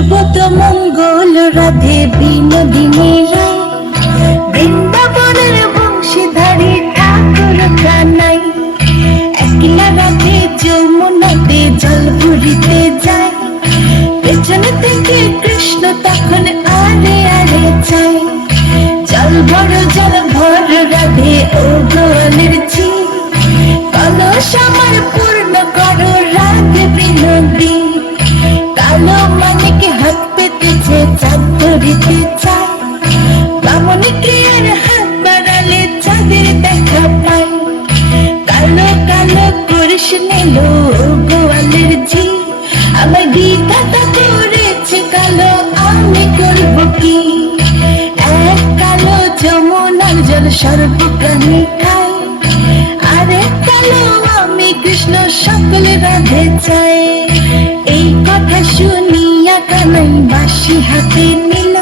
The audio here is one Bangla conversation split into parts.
সর্বত মঙ্গল রাধে বিনোদিনী রায়, বৃন্দাবনের বংশীধারী ঠাকুর কানাই। একলা রাধে যমুনাতে জল ভরিতে যায়, পেছনে থেকে কৃষ্ণ তখন আরে আরে চায়। জল ভর রাধে ও গোয়ালের ঝি, কলস আমার পূর্ণ করো রাধে বিনোদী। কালো মানিক হাত পেতেছে চাঁদ ধরিতে চায়, বামনকে আর হাত বাড়ালে চাঁদের দেখা পায়। কালো কালো করিস নিল গোয়ালের ঝি, আমার বিধাতা করেছে কালো, আমি করব কি? এক কালো যমুনার জল সর্বপ্রাণী খায়, আরেক কালো আমি কৃষ্ণ সকলে রাধে চাই। এই কথা শুনিয়া কানাই বাঁশি হাতে নিল,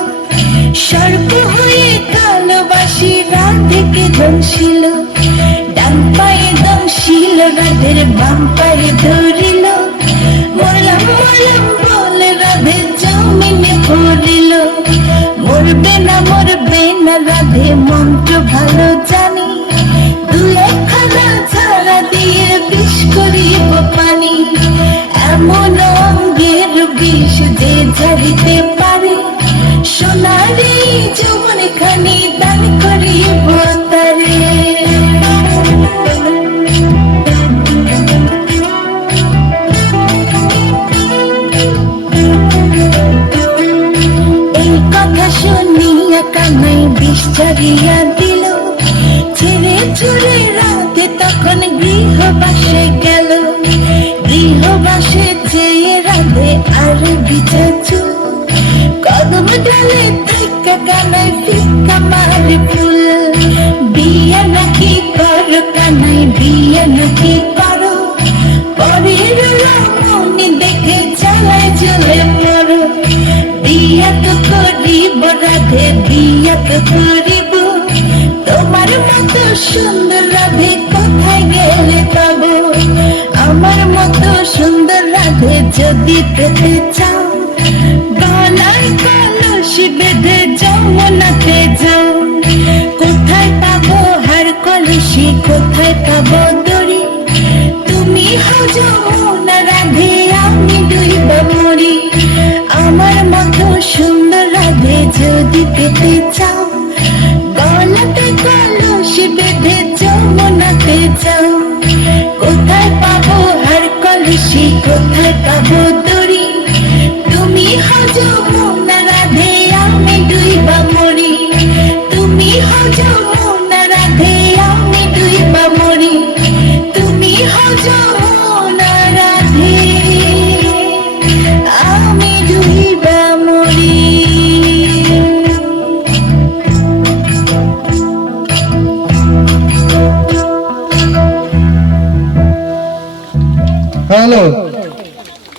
সর্প হয়ে কালো বাঁশি রাধেকে দংশিল। ডান পায়ে দংশিল রাধের, বাম পায়ে ধরিল, মরলাম মরলাম বলে রাধে জমিনে পড়িল। মরবে না রাধে মন্ত্র ভালো জানি, দু একখানা ছাড়া দিয়ে বিষ করিব পানি। এমন অঙ্গের বিষ যে ঝাড়িতে পারে, সোনারে যৌবন খানি দান করিব তারে। এই কথা শুনিয়া কানাই বিষ ঝাড়িয়া দিল, ছেড়ে ছুড়ে রাধে তখন গৃহবাসে গেল। গৃহবাসে চেয়ে রাধে আর বিছা চুল, কদম ডালে থেকে কানাই ফিক্কা মারে ফুল। বিয়ে নাকি করো কানাই, বিয়ে নাকি করো, পরের রমণী দেখে চালায় চলে মরো। বিয়া তো করিব রাধে, বিয়া তো করিব, তোমার মতো সুন্দর রাধে কোথায় গেলে পাব? আমার মতো সুন্দর রাধে যদি পেতে চাও, গলায় কলস বেঁধে যমুনাতে যাও। কোথায় পাবো হার কলসি, কোথায় পাবো দড়ি? তুমি হও যমুনা রাধে, আমি ডুইব মরি। আমার মতো সুন্দর রাধে যদি পেতে চাও, গলাতে কলস বেঁধে যমুনাতে যাও। কোথায় পাবো হার কলসি, কোথায় পাবো দড়ি? তুমি হও যমুনা